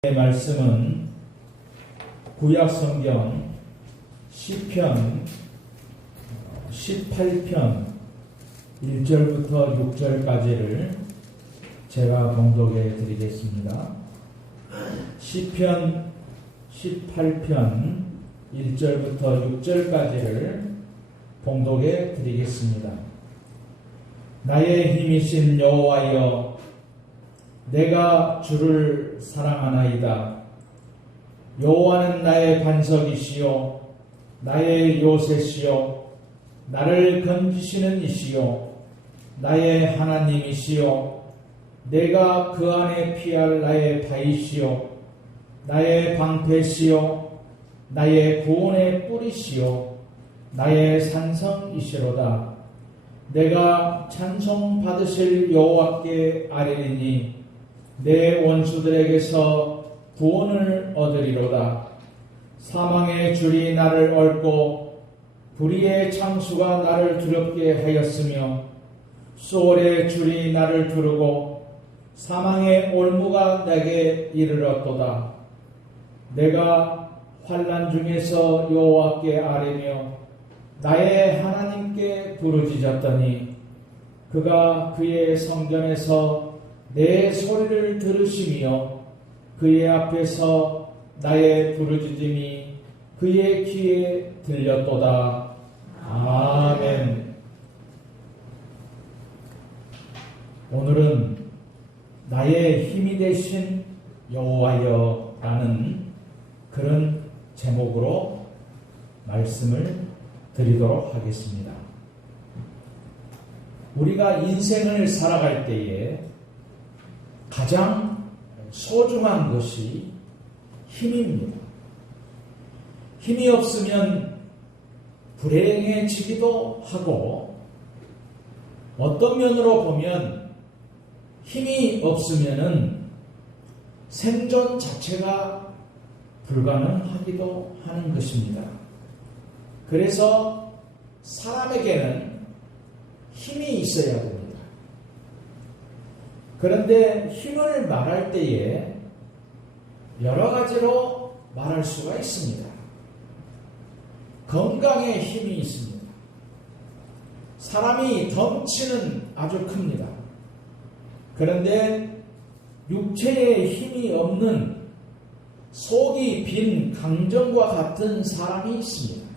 말씀은 구약성경 시편 18편 1절부터 6절까지를 제가 봉독해 드리겠습니다. 시편 18편 1절부터 6절까지를 봉독해 드리겠습니다. 나의 힘이신 여호와여, 내가 주를 사랑하나이다. 여호와는 나의 반석이시요 나의 요새시요 나를 건지시는 이시요 나의 하나님이시요 내가 그 안에 피할 나의 바위시요 나의 방패시요 나의 구원의 뿌리시요 나의 산성이시로다. 내가 찬송 받으실 여호와께 아뢰리니 내 원수들에게서 구원을 얻으리로다. 사망의 줄이 나를 얽고 불의의 창수가 나를 두렵게 하였으며 수월의 줄이 나를 두르고 사망의 올무가 내게 이르렀도다. 내가 환난 중에서 여호와께 아뢰며 나의 하나님께 부르짖었더니 그가 그의 성전에서 내 소리를 들으시며 그의 앞에서 나의 부르짖음이 그의 귀에 들렸도다. 아멘. 오늘은 나의 힘이 되신 여호와여 라는 그런 제목으로 말씀을 드리도록 하겠습니다. 우리가 인생을 살아갈 때에 가장 소중한 것이 힘입니다. 힘이 없으면 불행해지기도 하고, 어떤 면으로 보면 힘이 없으면은 생존 자체가 불가능하기도 하는 것입니다. 그래서 사람에게는 힘이 있어야 됩니다. 그런데 힘을 말할 때에 여러 가지로 말할 수가 있습니다. 건강에 힘이 있습니다. 사람이 덩치는 아주 큽니다. 그런데 육체에 힘이 없는 속이 빈 강정과 같은 사람이 있습니다.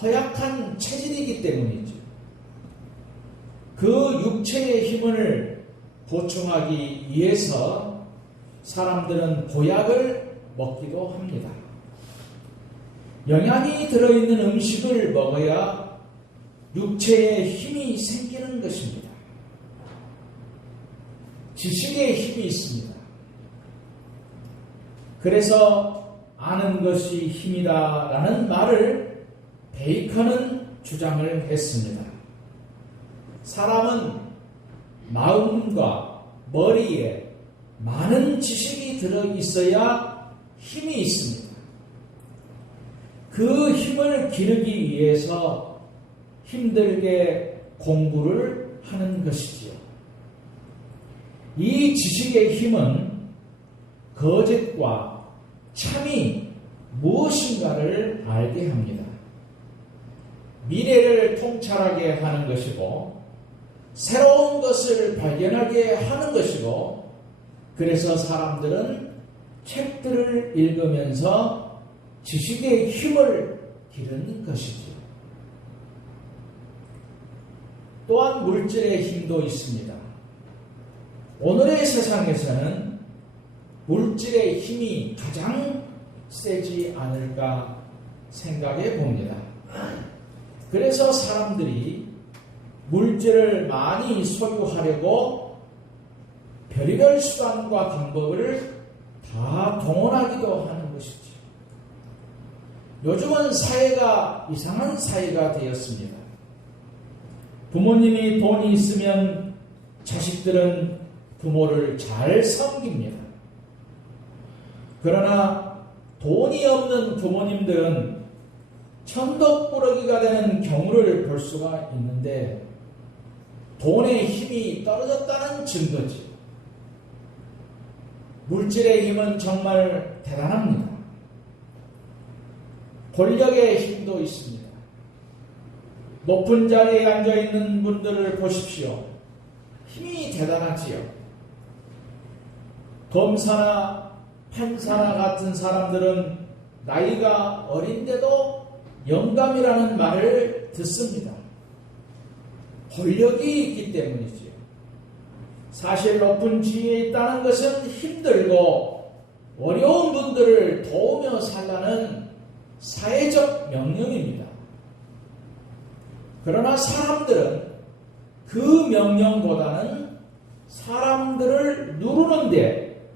허약한 체질이기 때문이죠. 그 육체의 힘을 보충하기 위해서 사람들은 보약을 먹기도 합니다. 영양이 들어있는 음식을 먹어야 육체에 힘이 생기는 것입니다. 지식에 힘이 있습니다. 그래서 아는 것이 힘이다라는 말을 베이컨은 주장을 했습니다. 사람은 마음과 머리에 많은 지식이 들어있어야 힘이 있습니다. 그 힘을 기르기 위해서 힘들게 공부를 하는 것이지요. 이 지식의 힘은 거짓과 참이 무엇인가를 알게 합니다. 미래를 통찰하게 하는 것이고, 새로운 것을 발견하게 하는 것이고, 그래서 사람들은 책들을 읽으면서 지식의 힘을 기르는 것이죠. 또한 물질의 힘도 있습니다. 오늘의 세상에서는 물질의 힘이 가장 세지 않을까 생각해 봅니다. 그래서 사람들이 물질을 많이 소유하려고 별의별 수단과 방법을 다 동원하기도 하는 것이죠. 요즘은 사회가 이상한 사회가 되었습니다. 부모님이 돈이 있으면 자식들은 부모를 잘 섬깁니다. 그러나 돈이 없는 부모님들은 천덕꾸러기가 되는 경우를 볼 수가 있는데, 돈의 힘이 떨어졌다는 증거지. 물질의 힘은 정말 대단합니다. 권력의 힘도 있습니다. 높은 자리에 앉아있는 분들을 보십시오. 힘이 대단하지요. 검사나 판사나 같은 사람들은 나이가 어린데도 영감이라는 말을 듣습니다. 권력이 있기 때문이지요. 사실 높은 지위에 있다는 것은 힘들고 어려운 분들을 도우며 살라는 사회적 명령입니다. 그러나 사람들은 그 명령보다는 사람들을 누르는데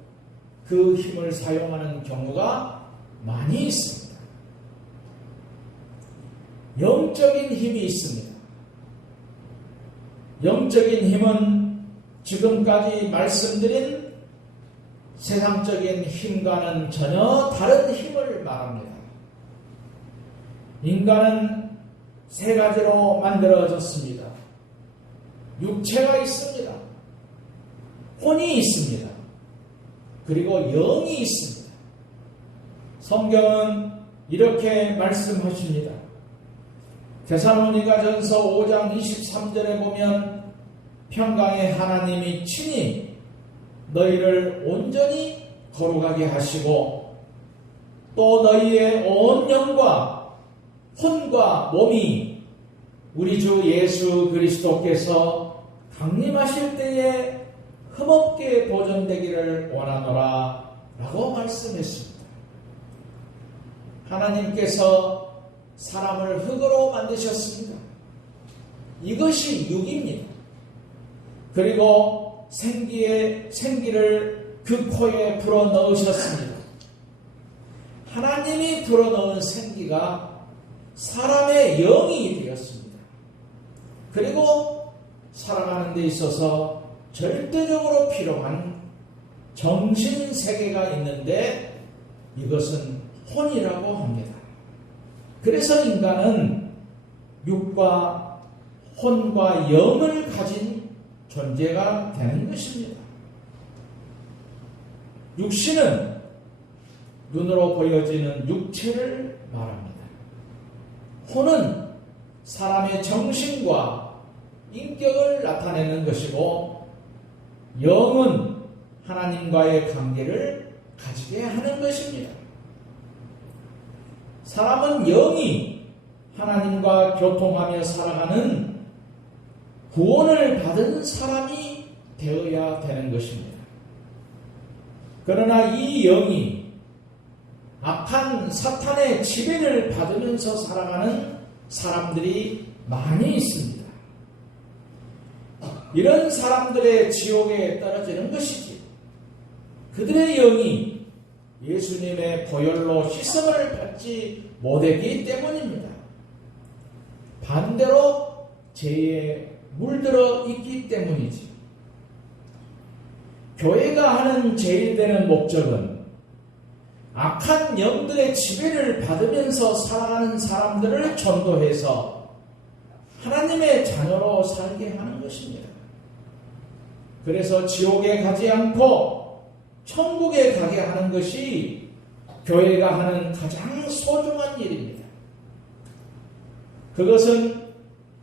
그 힘을 사용하는 경우가 많이 있습니다. 영적인 힘이 있습니다. 영적인 힘은 지금까지 말씀드린 세상적인 힘과는 전혀 다른 힘을 말합니다. 인간은 세 가지로 만들어졌습니다. 육체가 있습니다. 혼이 있습니다. 그리고 영이 있습니다. 성경은 이렇게 말씀하십니다. 데살로니가전서 5장 23절에 보면 평강의 하나님이 친히 너희를 온전히 거룩하게 하시고 또 너희의 온 영과 혼과 몸이 우리 주 예수 그리스도께서 강림하실 때에 흠없게 보존되기를 원하노라 라고 말씀했습니다. 하나님께서 사람을 흙으로 만드셨습니다. 이것이 육입니다. 그리고 생기를 그 코에 불어넣으셨습니다. 하나님이 불어넣은 생기가 사람의 영이 되었습니다. 그리고 살아가는 데 있어서 절대적으로 필요한 정신세계가 있는데 이것은 혼이라고 합니다. 그래서 인간은 육과 혼과 영을 가진 존재가 되는 것입니다. 육신은 눈으로 보여지는 육체를 말합니다. 혼은 사람의 정신과 인격을 나타내는 것이고 영은 하나님과의 관계를 가지게 하는 것입니다. 사람은 영이 하나님과 교통하며 살아가는 구원을 받은 사람이 되어야 되는 것입니다. 그러나 이 영이 악한 사탄의 지배를 받으면서 살아가는 사람들이 많이 있습니다. 이런 사람들의 지옥에 떨어지는 것이지 그들의 영이 예수님의 보혈로 씻음을 받지 못했기 때문입니다. 반대로 죄에 물들어 있기 때문이지. 교회가 하는 제일 되는 목적은 악한 영들의 지배를 받으면서 살아가는 사람들을 전도해서 하나님의 자녀로 살게 하는 것입니다. 그래서 지옥에 가지 않고 천국에 가게 하는 것이 교회가 하는 가장 소중한 일입니다. 그것은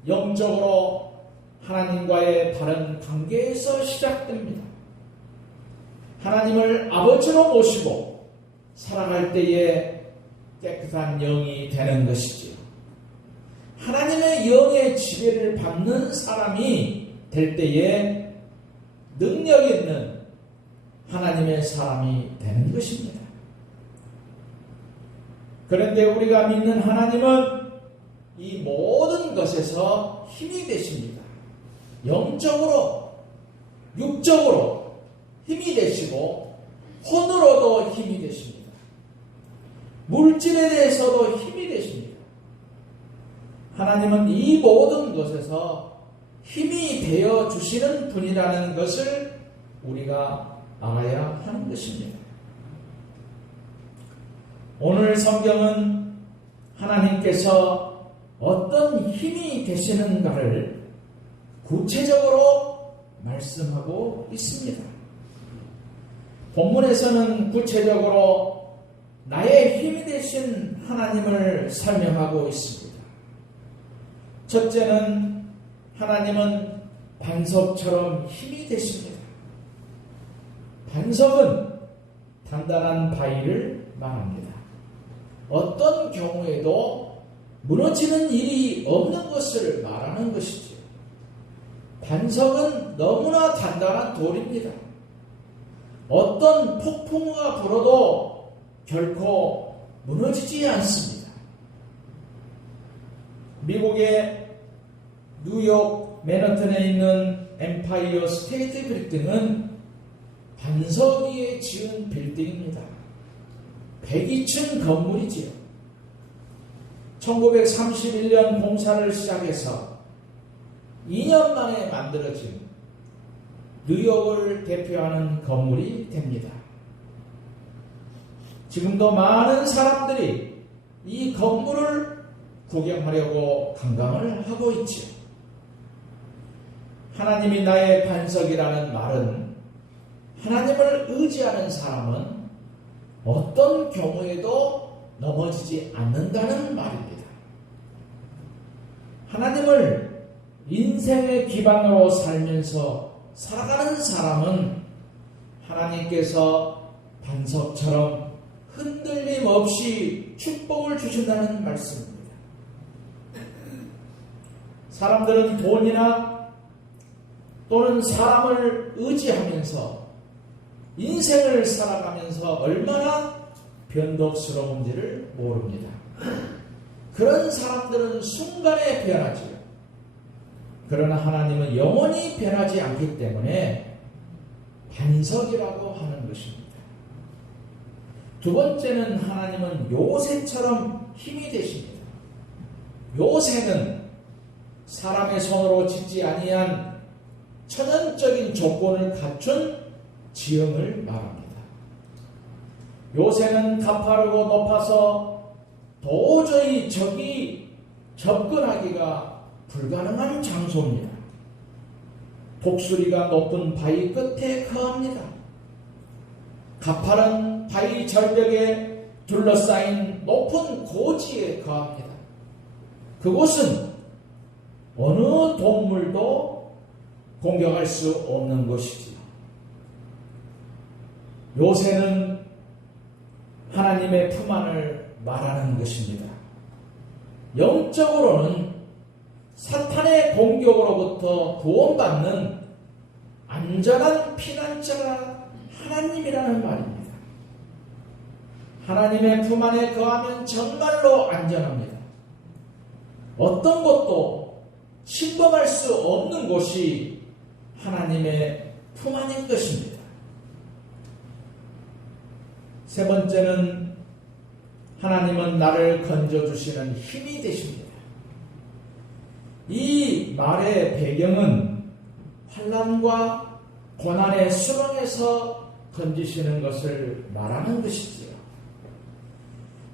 영적으로 하나님과의 바른 관계에서 시작됩니다. 하나님을 아버지로 모시고 살아갈 때에 깨끗한 영이 되는 것이지요. 하나님의 영의 지배를 받는 사람이 될 때에 능력 있는 하나님의 사람이 되는 것입니다. 그런데 우리가 믿는 하나님은 이 모든 것에서 힘이 되십니다. 영적으로, 육적으로 힘이 되시고 혼으로도 힘이 되십니다. 물질에 대해서도 힘이 되십니다. 하나님은 이 모든 것에서 힘이 되어 주시는 분이라는 것을 우리가 알아야 하는 것입니다. 오늘 성경은 하나님께서 어떤 힘이 되시는가를 구체적으로 말씀하고 있습니다. 본문에서는 구체적으로 나의 힘이 되신 하나님을 설명하고 있습니다. 첫째는 하나님은 반석처럼 힘이 되십니다. 반석은 단단한 바위를 말합니다. 어떤 경우에도 무너지는 일이 없는 것을 말하는 것이죠. 반석은 너무나 단단한 돌입니다. 어떤 폭풍우가 불어도 결코 무너지지 않습니다. 미국의 뉴욕 맨하탄에 있는 엠파이어 스테이트 빌딩은 반석 위에 지은 빌딩입니다. 102층 건물이지요. 1931년 공사를 시작해서 2년 만에 만들어진 뉴욕을 대표하는 건물이 됩니다. 지금도 많은 사람들이 이 건물을 구경하려고 관광을 하고 있지요. 하나님이 나의 반석이라는 말은 하나님을 의지하는 사람은 어떤 경우에도 넘어지지 않는다는 말입니다. 하나님을 인생의 기반으로 살면서 살아가는 사람은 하나님께서 반석처럼 흔들림 없이 축복을 주신다는 말씀입니다. 사람들은 돈이나 또는 사람을 의지하면서 인생을 살아가면서 얼마나 변덕스러운지를 모릅니다. 그런 사람들은 순간에 변하지요. 그러나 하나님은 영원히 변하지 않기 때문에 반석이라고 하는 것입니다. 두 번째는 하나님은 요새처럼 힘이 되십니다. 요새는 사람의 손으로 짓지 아니한 천연적인 조건을 갖춘 지형을 말합니다. 요새는 가파르고 높아서 도저히 적이 접근하기가 불가능한 장소입니다. 독수리가 높은 바위 끝에 거합니다. 가파른 바위 절벽에 둘러싸인 높은 고지에 거합니다. 그곳은 어느 동물도 공격할 수 없는 곳이지요. 요새는 하나님의 품 안을 말하는 것입니다. 영적으로는 사탄의 공격으로부터 구원받는 안전한 피난처가 하나님이라는 말입니다. 하나님의 품 안에 거하면 정말로 안전합니다. 어떤 것도 침범할 수 없는 곳이 하나님의 품 안인 것입니다. 세 번째는 하나님은 나를 건져주시는 힘이 되십니다. 이 말의 배경은 환난과 고난의 수렁에서 건지시는 것을 말하는 것이지요.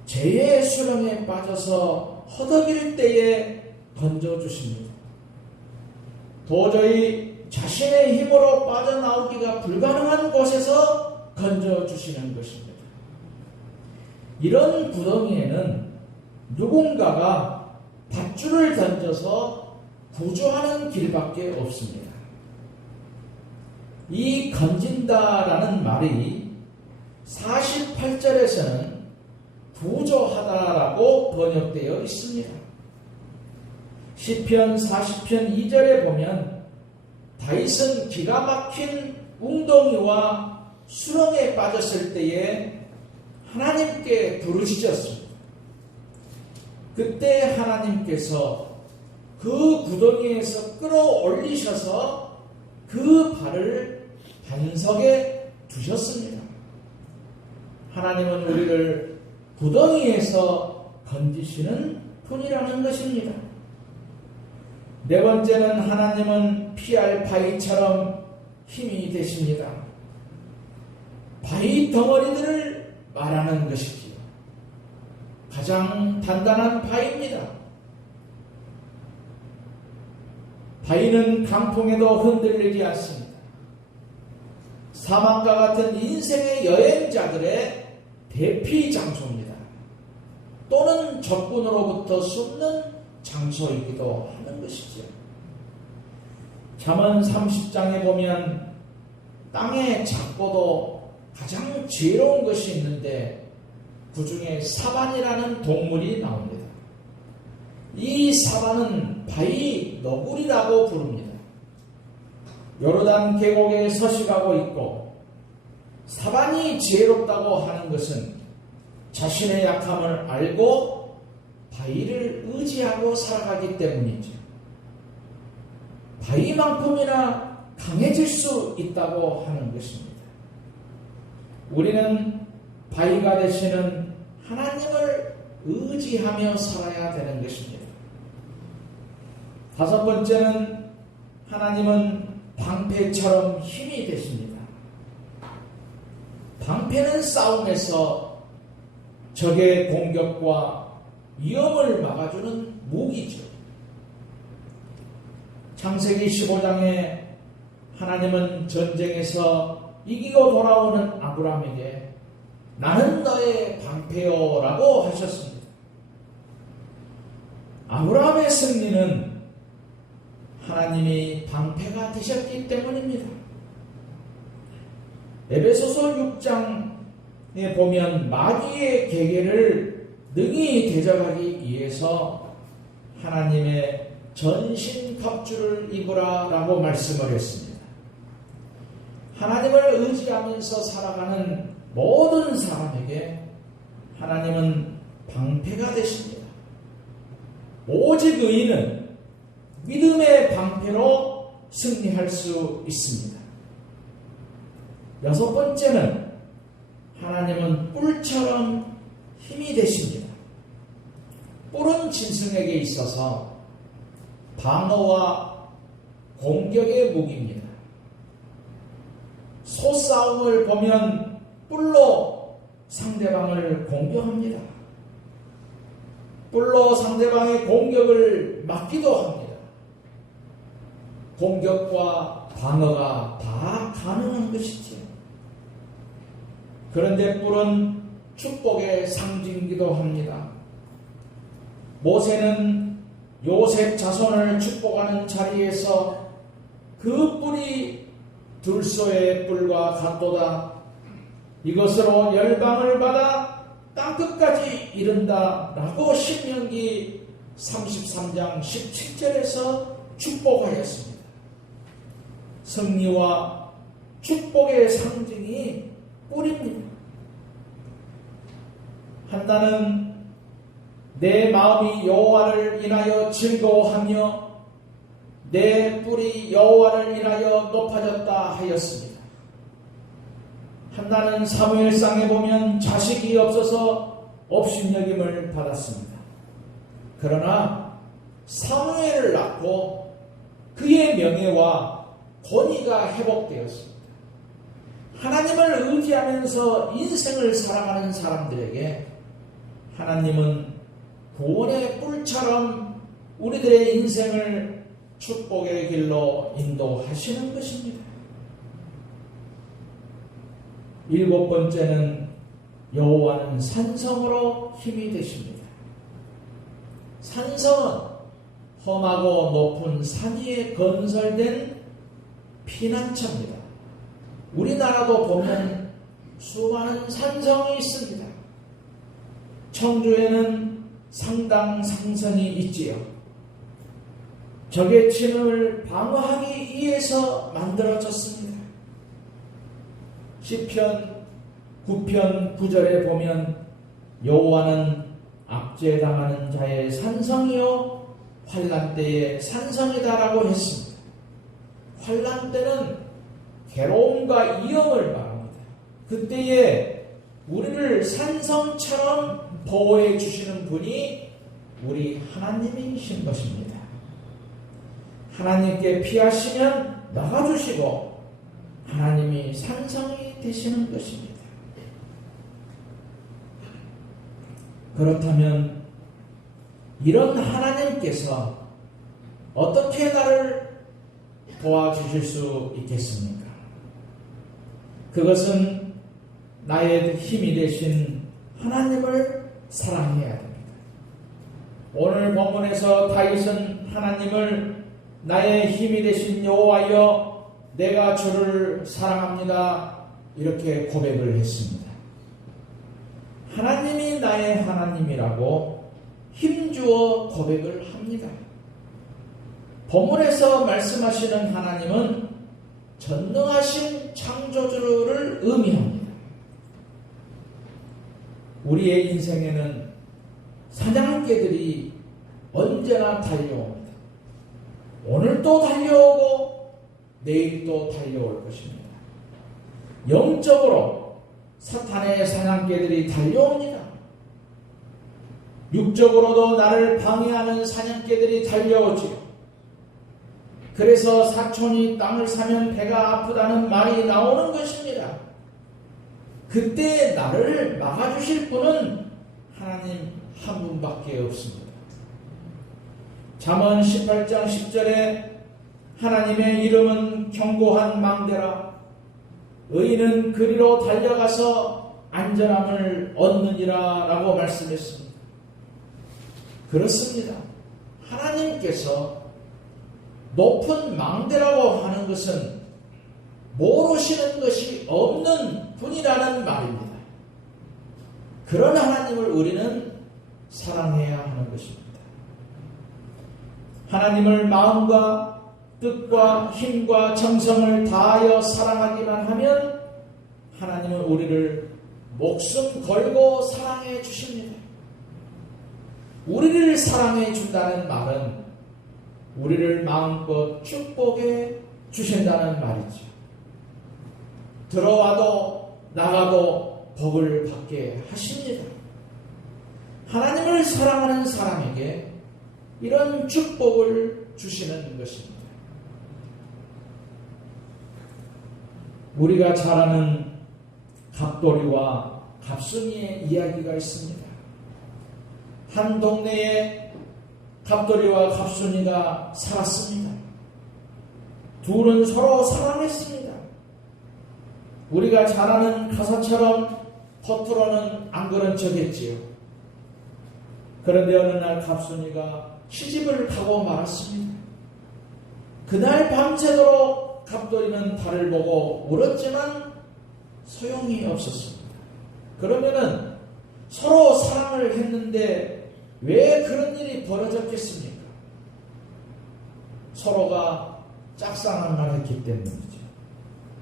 죄의 수렁에 빠져서 허덕일 때에 건져주십니다. 도저히 자신의 힘으로 빠져나오기가 불가능한 곳에서 건져주시는 것입니다. 이런 구덩이에는 누군가가 밧줄을 던져서 구조하는 길밖에 없습니다. 이 건진다라는 말이 48절에서는 구조하다라고 번역되어 있습니다. 시편 40편 2절에 보면 다윗은 기가 막힌 웅덩이와 수렁에 빠졌을 때에 하나님께 부르짖었습니다. 그때 하나님께서 그 구덩이에서 끌어올리셔서 그 발을 반석에 두셨습니다. 하나님은 우리를 구덩이에서 건지시는 분이라는 것입니다. 네 번째는 하나님은 피할 바위처럼 힘이 되십니다. 바위 덩어리들을 말하는 것이지요. 가장 단단한 바위입니다. 바위는 강풍에도 흔들리지 않습니다. 사막과 같은 인생의 여행자들의 대피 장소입니다. 또는 적군으로부터 숨는 장소이기도 하는 것이죠. 잠언 30장에 보면 땅에 작고도 가장 지혜로운 것이 있는데 그 중에 사반이라는 동물이 나옵니다. 이 사반은 바위 너구리라고 부릅니다. 요르단 계곡에 서식하고 있고 사반이 지혜롭다고 하는 것은 자신의 약함을 알고 바위를 의지하고 살아가기 때문이죠. 바위만큼이나 강해질 수 있다고 하는 것입니다. 우리는 바위가 되시는 하나님을 의지하며 살아야 되는 것입니다. 다섯 번째는 하나님은 방패처럼 힘이 되십니다. 방패는 싸움에서 적의 공격과 위험을 막아주는 무기죠. 창세기 15장에 하나님은 전쟁에서 이기고 돌아오는 아브라함에게 나는 너의 방패요라고 하셨습니다. 아브라함의 승리는 하나님이 방패가 되셨기 때문입니다. 에베소서 6장에 보면 마귀의 계계를 능히 대적하기 위해서 하나님의 전신갑주를 입으라라고 말씀을 했습니다. 하나님을 의지하면서 살아가는 모든 사람에게 하나님은 방패가 되십니다. 오직 의인은 믿음의 방패로 승리할 수 있습니다. 여섯 번째는 하나님은 뿔처럼 힘이 되십니다. 뿔은 짐승에게 있어서 방어와 공격의 무기입니다. 소싸움을 보면 뿔로 상대방을 공격합니다. 뿔로 상대방의 공격을 막기도 합니다. 공격과 방어가 다 가능한 것이지요. 그런데 뿔은 축복의 상징이기도 합니다. 모세는 요셉 자손을 축복하는 자리에서 그 뿔이 들소의 뿔과 같도다. 이것으로 열방을 받아 땅끝까지 이른다. 라고 신명기 33장 17절에서 축복하였습니다. 승리와 축복의 상징이 뿔입니다. 한나는 내 마음이 여호와를 인하여 즐거워하며 내 뿔이 여호와를 인하여 높아졌다 하였습니다. 한나는 사무엘상에 보면 자식이 없어서 업신여김을 받았습니다. 그러나 사무엘을 낳고 그의 명예와 권위가 회복되었습니다. 하나님을 의지하면서 인생을 살아가는 사람들에게 하나님은 구원의 뿔처럼 우리들의 인생을 축복의 길로 인도하시는 것입니다. 일곱 번째는 여호와는 산성으로 힘이 되십니다. 산성은 험하고 높은 산 위에 건설된 피난처입니다. 우리나라도 보면 수많은 산성이 있습니다. 청주에는 상당 상선이 있지요. 적의 침을 방어하기 위해서 만들어졌습니다. 시편 9편 9절에 보면 여호와는 압제당하는 자의 산성이요 환난 때의 산성이다라고 했습니다. 환난 때는 괴로움과 위험을 말합니다. 그때에 우리를 산성처럼 보호해 주시는 분이 우리 하나님이신 것입니다. 하나님께 피하시면 나가주시고 하나님이 산성이 되시는 것입니다. 그렇다면 이런 하나님께서 어떻게 나를 도와주실 수 있겠습니까? 그것은 나의 힘이 되신 하나님을 사랑해야 됩니다. 오늘 본문에서 다윗은 하나님을 나의 힘이 되신 여호와여 내가 주를 사랑합니다 이렇게 고백을 했습니다. 하나님이 나의 하나님이라고 힘주어 고백을 합니다. 본문에서 말씀하시는 하나님은 전능하신 창조주를 의미합니다. 우리의 인생에는 사냥개들이 언제나 달려옵니다. 오늘도 달려오고 내일도 달려올 것입니다. 영적으로 사탄의 사냥개들이 달려옵니다. 육적으로도 나를 방해하는 사냥개들이 달려오지요. 그래서 사촌이 땅을 사면 배가 아프다는 말이 나오는 것입니다. 그때 나를 막아주실 분은 하나님 한 분밖에 없습니다. 잠언 18장 10절에 하나님의 이름은 견고한 망대라 의인은 그리로 달려가서 안전함을 얻느니라 라고 말씀했습니다. 그렇습니다. 하나님께서 높은 망대라고 하는 것은 모르시는 것이 없는 분이라는 말입니다. 그런 하나님을 우리는 사랑해야 하는 것입니다. 하나님을 마음과 뜻과 힘과 정성을 다하여 사랑하기만 하면 하나님은 우리를 목숨 걸고 사랑해 주십니다. 우리를 사랑해 준다는 말은 우리를 마음껏 축복해 주신다는 말이죠. 들어와도 나가도 복을 받게 하십니다. 하나님을 사랑하는 사람에게 이런 축복을 주시는 것입니다. 우리가 잘 아는 갑돌이와 갑순이의 이야기가 있습니다. 한 동네에 갑돌이와 갑순이가 살았습니다. 둘은 서로 사랑했습니다. 우리가 잘 아는 가사처럼 겉으로는 안 그런 척했지요. 그런데 어느 날 갑순이가 시집을 가고 말았습니다. 그날 밤새도록 갑돌이는 달을 보고 울었지만 소용이 없었습니다. 그러면은 서로 사랑을 했는데 왜 그런 일이 벌어졌겠습니까? 서로가 짝사랑을 했기 때문이죠.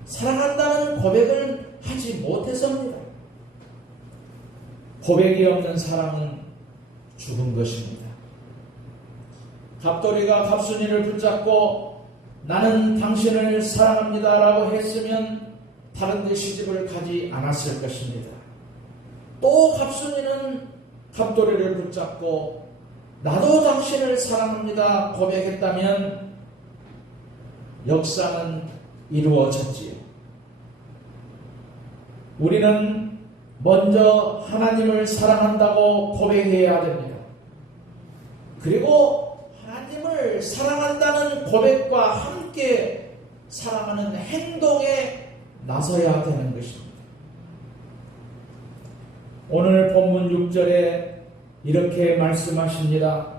사랑한다는 고백을 하지 못해서입니다. 고백이 없는 사랑은 죽은 것입니다. 갑돌이가 갑순이를 붙잡고 나는 당신을 사랑합니다 라고 했으면 다른 데 시집을 가지 않았을 것입니다. 또 갑순이는 갑돌이를 붙잡고 나도 당신을 사랑합니다 고백했다면 역사는 이루어졌지요. 우리는 먼저 하나님을 사랑한다고 고백해야 됩니다. 그리고 하나님을 사랑한다는 고백과 함께 사랑하는 행동에 나서야 되는 것입니다. 오늘 본문 6절에 이렇게 말씀하십니다.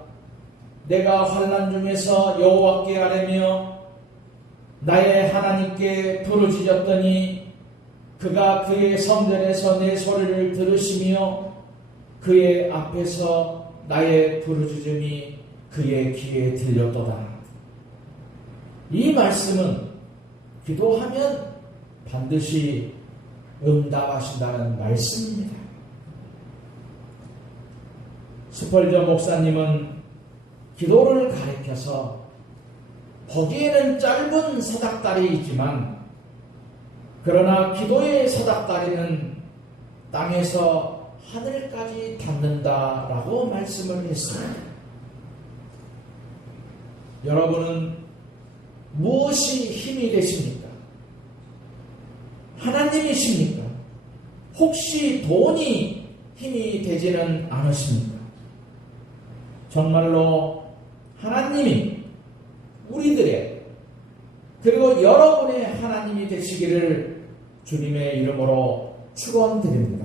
내가 환난 중에서 여호와께 아뢰며 나의 하나님께 부르짖었더니 그가 그의 성전에서 내 소리를 들으시며 그의 앞에서 나의 부르짖음이 그의 귀에 들렸도다. 이 말씀은 기도하면 반드시 응답하신다는 말씀입니다. 스펄전 목사님은 기도를 가리켜서 보기에는 짧은 사닥다리이지만 그러나 기도의 사닥다리는 땅에서 하늘까지 닿는다라고 말씀을 했습니다. 여러분은 무엇이 힘이 되십니까? 하나님이십니까? 혹시 돈이 힘이 되지는 않으십니까? 정말로 하나님이 우리들의 그리고 여러분의 하나님이 되시기를 주님의 이름으로 축원드립니다.